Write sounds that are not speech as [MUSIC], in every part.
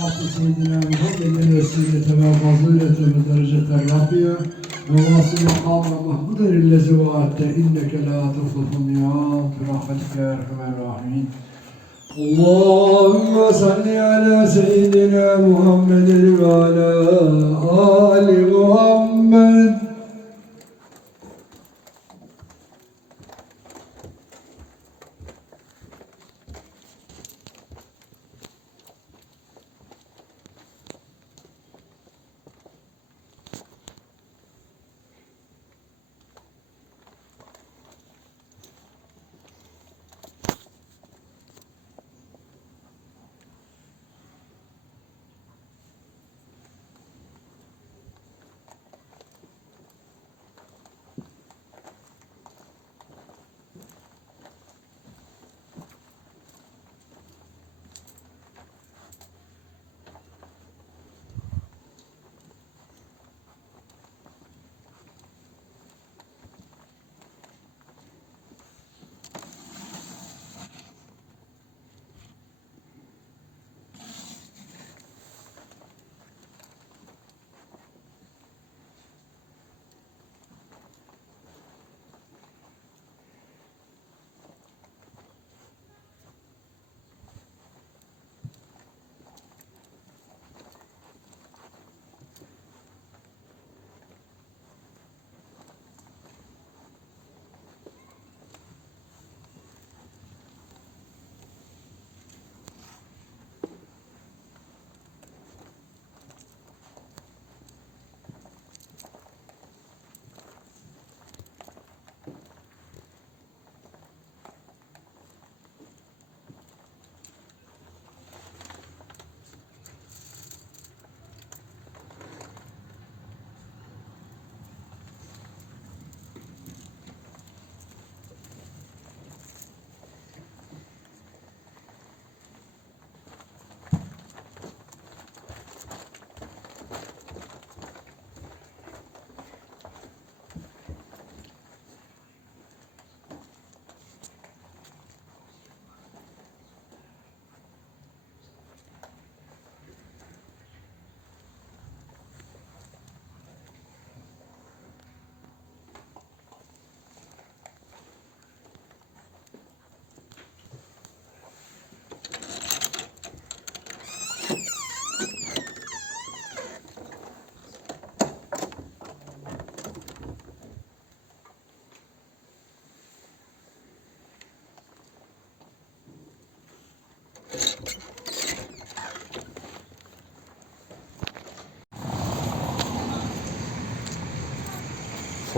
أعطي سيدنا محمد الوسيلة والفضيلة والدرجة الرافعة وواصل مقام محمودا الذي وعدت إنك لا تخلف الميعاد. برحمتك يا أرحم الراحمين. اللهم صل على سيدنا محمد وعلى آل محمد.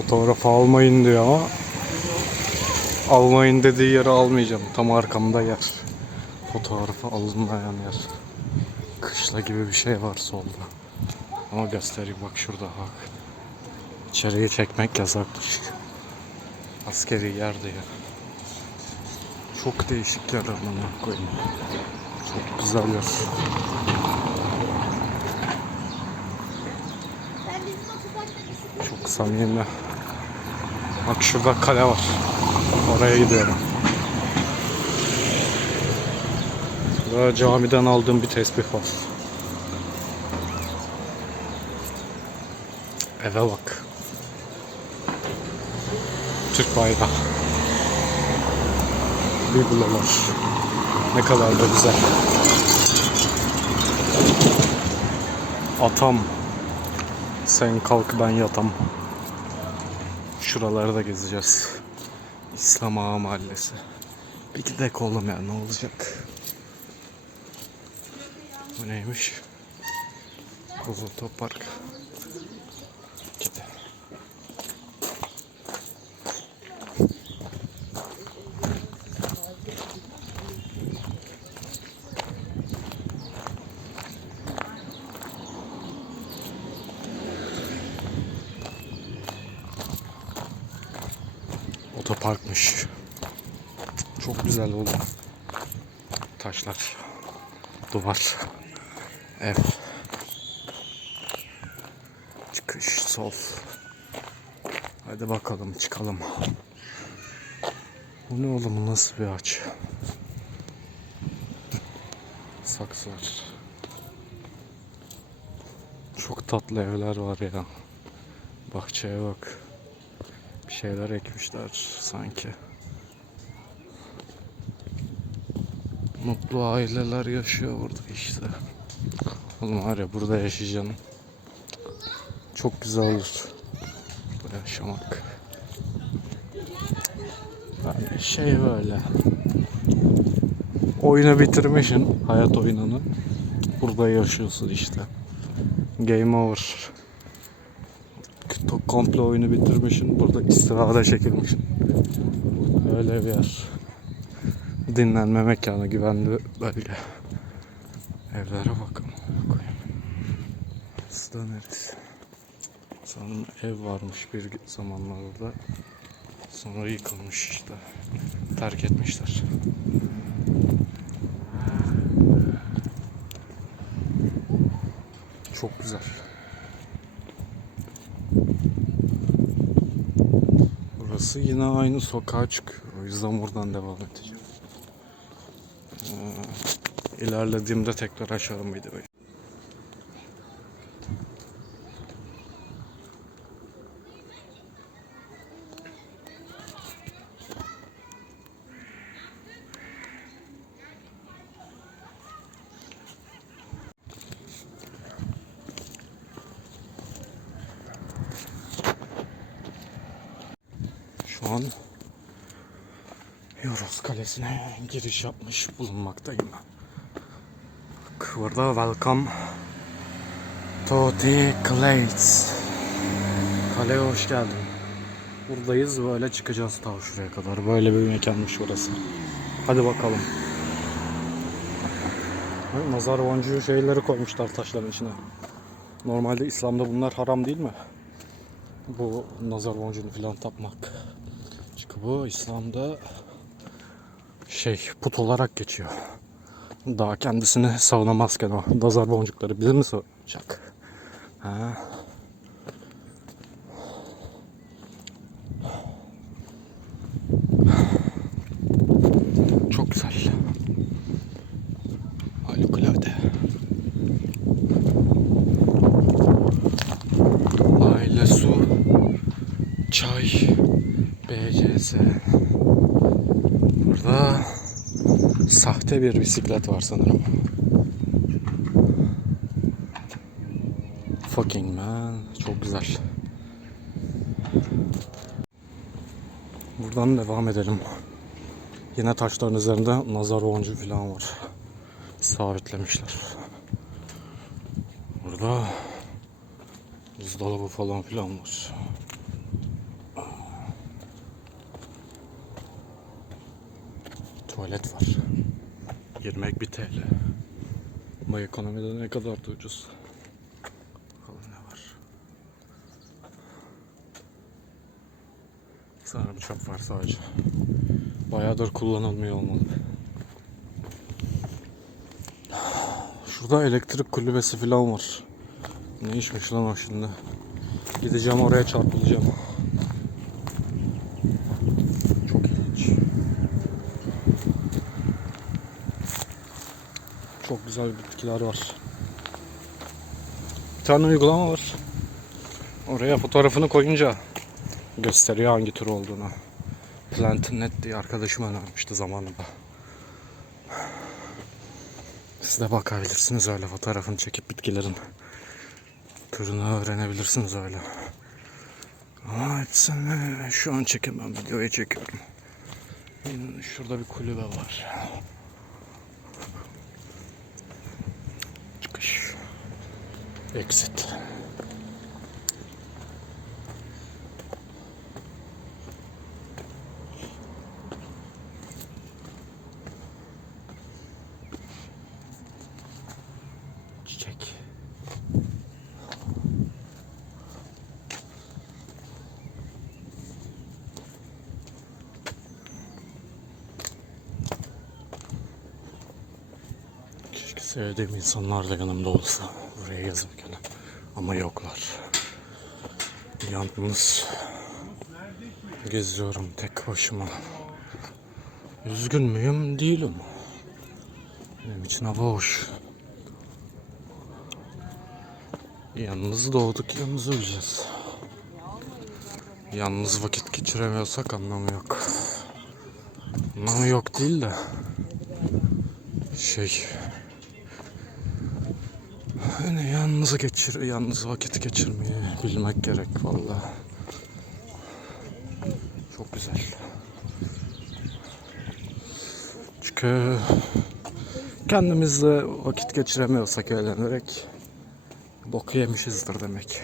Fotoğraf almayın diyor ama almayın dediği yere almayacağım. Tam arkamda yer. Fotoğrafı alınmayan yer. Kışla gibi bir şey var solda. Ama göstereyim bak şurada bak. İçeriye çekmek yasakmış. Askeri yer diye. Çok değişik yer amına koyayım. Çok güzel yer. Çok samimi. Bak şurada kale var. Oraya gidiyorum. Burada camiden aldığım bir tesbih var. Eve bak. Türk bayrağı. Biblolar. Ne kadar da güzel. Atam. Sen kalk ben yatam. Şuraları da gezeceğiz. İslam Ağa Mahallesi. Bir gidek oğlum ya ne olacak? Bu neymiş? Buz Otopark. Otoparkmış. Çok güzel oldu. Taşlar. Duvar. Ev. Çıkış sol. Hadi bakalım çıkalım. Bu ne oğlum nasıl bir ağaç? Saksılar. tatlı evler var ya. Bahçeye bak. Bir şeyler ekmişler sanki. Mutlu aileler yaşıyor burada işte. Oğlum var ya burada yaşayacağım. Çok güzel olur. Burada yaşamak. Yani şey böyle. Oyunu bitirmişsin. Hayat oyununu. Burada yaşıyorsun işte. Game over. Komple oyunu bitirmişsin. Burada istirahada çekilmişsin. Öyle bir yer. Dinlenme mekanı, güvenli bölge. Evlere bakın. Da neresi? Sanırım ev varmış bir zamanlarda. Sonra yıkılmış işte. Terk etmişler. Çok güzel. Burası yine aynı sokağa çıkıyor. O yüzden buradan devam edeceğim. Ee, ilerlediğimde tekrar açarım videoyu. Şu an Kalesi'ne giriş yapmış bulunmaktayım. Burada welcome to the Clades. Kaleye hoş geldin. Buradayız böyle çıkacağız ta şuraya kadar. Böyle bir mekanmış burası. Hadi bakalım. Nazar boncuğu şeyleri koymuşlar taşların içine. Normalde İslam'da bunlar haram değil mi? Bu nazar boncuğunu falan tapmak. Çünkü bu İslam'da şey put olarak geçiyor. Daha kendisini savunamazken o nazar boncukları bilir mi savunacak? Ha? Sahte bir bisiklet var sanırım. Fucking man. Çok güzel. Buradan devam edelim. Yine taşların üzerinde nazar boncuğu falan var. Sabitlemişler. Burada buzdolabı falan filan var. Tuvalet var. Girmek 1 TL. Ama ekonomide ne kadar da ucuz. Bakalım ne var. Sanırım çöp var sadece. Bayağıdır kullanılmıyor olmalı. Şurada elektrik kulübesi falan var. Ne işmiş lan o şimdi? Gideceğim oraya çarpılacağım. Çok ilginç. Çok güzel bitkiler var. Bir tane uygulama var. Oraya fotoğrafını koyunca gösteriyor hangi tür olduğunu. Plantinet diye arkadaşım önermişti zamanında. Siz de bakabilirsiniz öyle fotoğrafını çekip bitkilerin türünü öğrenebilirsiniz öyle. Ama hepsini şu an çekemem. Videoya çekiyorum. Şurada bir kulübe var. Exit. Çiçek. Keşke sevdiğim insanlar da yanımda olsa buraya yazırken. Ama yoklar. Yalnız geziyorum tek başıma. Üzgün müyüm? Değilim. Benim için hava hoş. Yalnız doğduk, yalnız öleceğiz. Yalnız vakit geçiremiyorsak anlamı yok. Anlamı yok değil de şey hani yalnız geçir, yalnız vakit geçirmeyi bilmek gerek vallahi. Çok güzel. Çünkü kendimizle vakit geçiremiyorsak eğlenerek boku yemişizdir demek.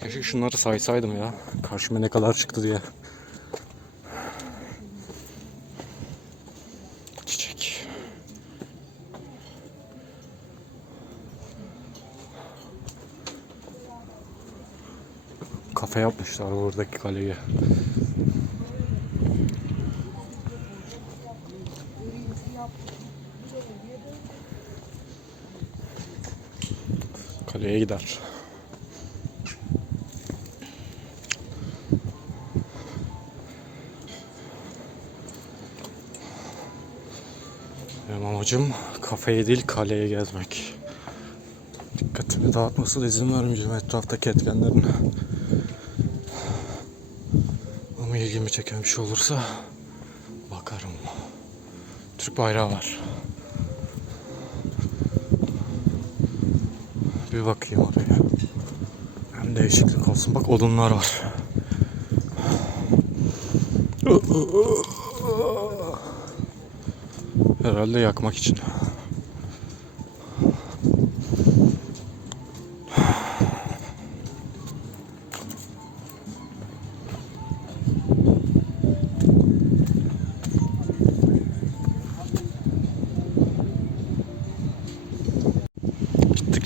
Keşke şunları saysaydım ya. Karşıma ne kadar çıktı diye. Kafe yapmışlar buradaki kaleyi. Kaleye gider. Benim amacım kafeyi değil kaleyi gezmek. Dikkatimi dağıtmasına izin vermeyeceğim etraftaki etkenlerin. Ama ilgimi çeken bir şey olursa bakarım. Türk bayrağı var. Bir bakayım oraya. Hem değişiklik olsun. Bak odunlar var. Herhalde yakmak için.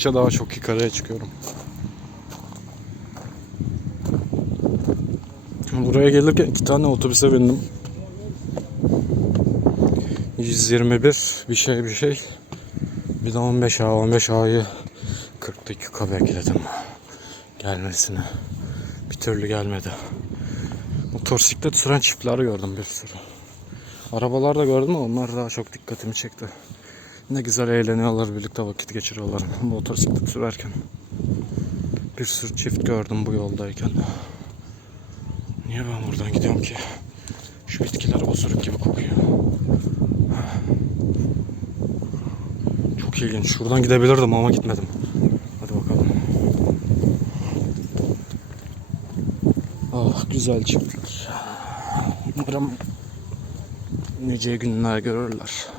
Gittikçe daha çok yukarıya çıkıyorum. Buraya gelirken iki tane otobüse bindim. 121 bir şey bir şey. Bir de 15 A 15 A'yı 40 dakika bekledim gelmesine. Bir türlü gelmedi. Motosiklet süren çiftler gördüm bir sürü. Arabalar da gördüm ama onlar daha çok dikkatimi çekti. Ne güzel eğleniyorlar, birlikte vakit geçiriyorlar [LAUGHS] motosiklet sürerken. Bir sürü çift gördüm bu yoldayken. Niye ben buradan gidiyorum ki? Şu bitkiler osuruk gibi kokuyor. [SIGHS] Çok ilginç. Şuradan gidebilirdim ama gitmedim. Hadi bakalım. Ah güzel çiftlik. Umarım nice günler görürler.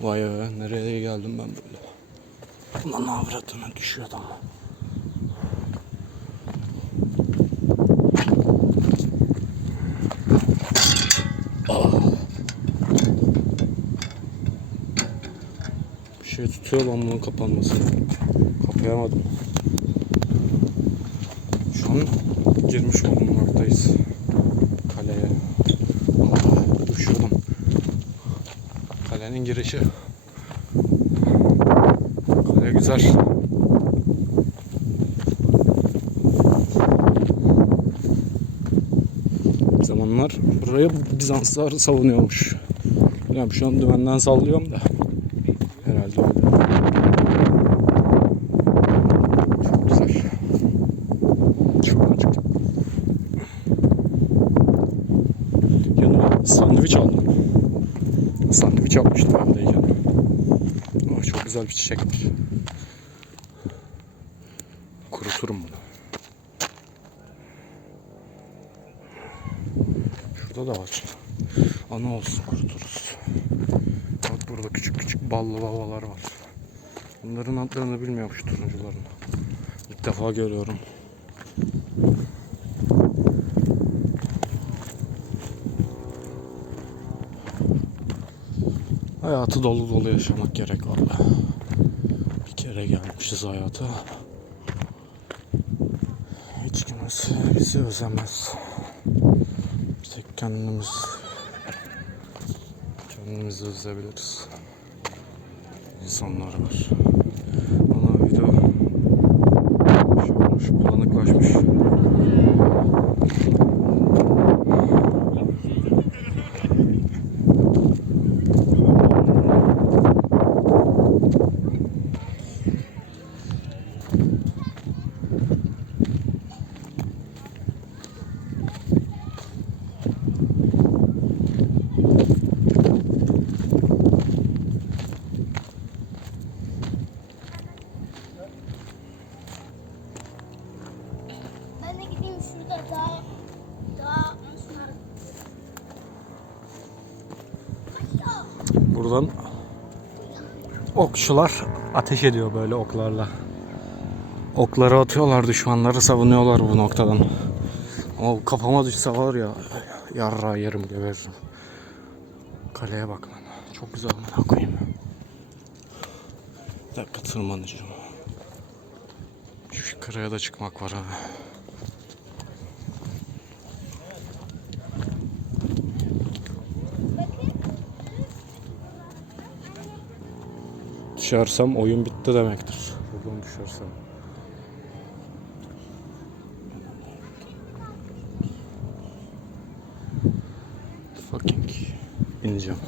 Vay be nereye geldim ben böyle. Ulan avradına düşüyordu ama. Bir şey tutuyor lan bunun kapanması. Kapayamadım. Şu an girmiş bulunmaktayız. Kaleye. Ah, düşüyordum. Kalenin girişi. Kale güzel. Zamanlar burayı Bizanslar savunuyormuş. Yani şu an dümenden sallıyorum da. Herhalde öyle. Güzel bir çiçek. Kuruturum bunu. Şurada da var. Ana olsun kuruturuz. Bak burada küçük küçük ballı babalar var. Bunların adlarını bilmiyorum şu turuncuların. İlk defa görüyorum. Hayatı dolu dolu yaşamak gerek valla. Bir kere gelmişiz hayata. Hiç kimse bizi özemez. Bir tek kendimiz kendimizi üzebiliriz. İnsanlar var. Ana video şey olmuş, bulanıklaşmış. Şurada daha. Buradan okçular ateş ediyor böyle oklarla. Okları atıyorlar düşmanları savunuyorlar bu noktadan. Ama kafama düşse var ya yarra yerim geberirim. Kaleye bak lan. Çok güzel amına koyayım. Bir dakika tırmanacağım. Şu karaya da çıkmak var abi. Düşersem oyun bitti demektir. Buradan düşersem. Fucking ineceğim.